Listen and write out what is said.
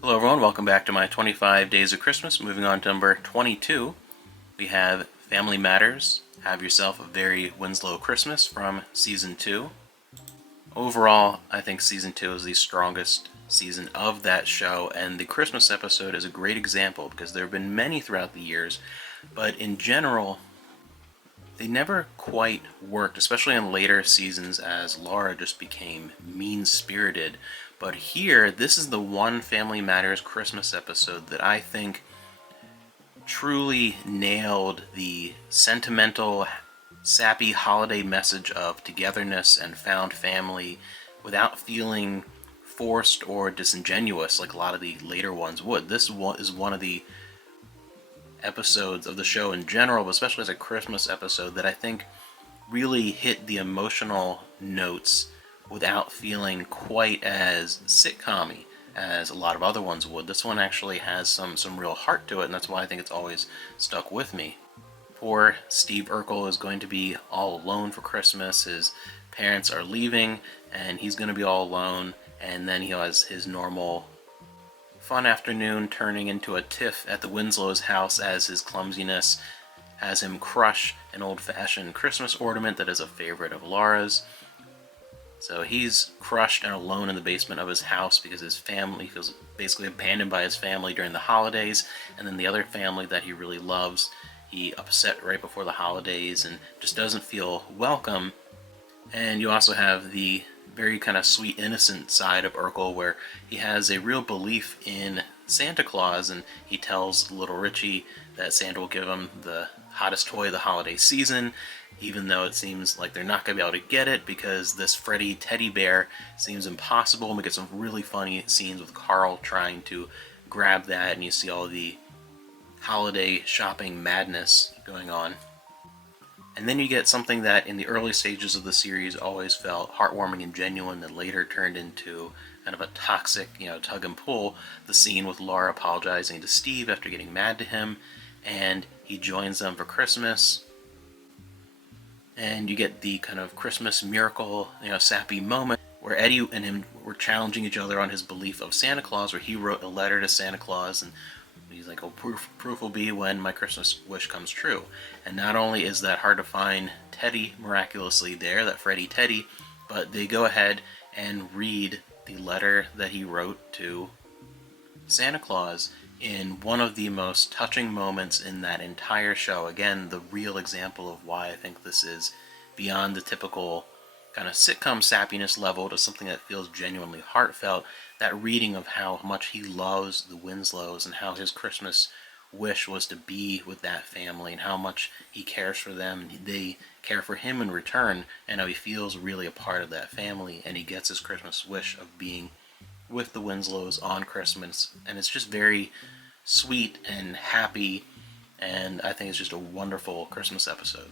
Hello everyone, welcome back to my 25 Days of Christmas. Moving on to number 22, we have Family Matters, Have Yourself a Very Winslow Christmas from Season 2. Overall, I think Season 2 is the strongest season of that show, and the Christmas episode is a great example because there have been many throughout the years, but in general, they never quite worked, especially in later seasons as Laura just became mean-spirited. But here, this is the one Family Matters Christmas episode that I think truly nailed the sentimental, sappy holiday message of togetherness and found family without feeling forced or disingenuous like a lot of the later ones would. This is one of the episodes of the show in general, but especially as a Christmas episode, that I think really hit the emotional notes without feeling quite as sitcom-y as a lot of other ones would. This one actually has some real heart to it, and that's why I think it's always stuck with me. Poor Steve Urkel is going to be all alone for Christmas. His parents are leaving, and he's going to be all alone, and then he has his normal fun afternoon turning into a tiff at the Winslow's house as his clumsiness has him crush an old-fashioned Christmas ornament that is a favorite of Laura's. So he's crushed and alone in the basement of his house because his family feels basically abandoned by his family during the holidays, and then the other family that he really loves, he upset right before the holidays and just doesn't feel welcome. And you also have the very kind of sweet, innocent side of Urkel, where he has a real belief in Santa Claus, and he tells little Richie that Santa will give him the hottest toy of the holiday season, even though it seems like they're not going to be able to get it because this Freddy teddy bear seems impossible. And we get some really funny scenes with Carl trying to grab that, and you see all the holiday shopping madness going on. And then you get something that in the early stages of the series always felt heartwarming and genuine, that later turned into kind of a toxic, tug and pull. The scene with Laura apologizing to Steve after getting mad to him, and he joins them for Christmas. And you get the kind of Christmas miracle, sappy moment where Eddie and him were challenging each other on his belief of Santa Claus, where he wrote a letter to Santa Claus, and he's like, oh, proof will be when my Christmas wish comes true. And not only is that hard to find Teddy miraculously there, that Freddy Teddy, but they go ahead and read the letter that he wrote to Santa Claus in one of the most touching moments in that entire show. Again, the real example of why I think this is beyond the typical kind of sitcom sappiness level to something that feels genuinely heartfelt. That reading of how much he loves the Winslows and how his Christmas wish was to be with that family and how much he cares for them and they care for him in return, and how he feels really a part of that family, and he gets his Christmas wish of being with the Winslows on Christmas, and it's just very sweet and happy, and I think it's just a wonderful Christmas episode.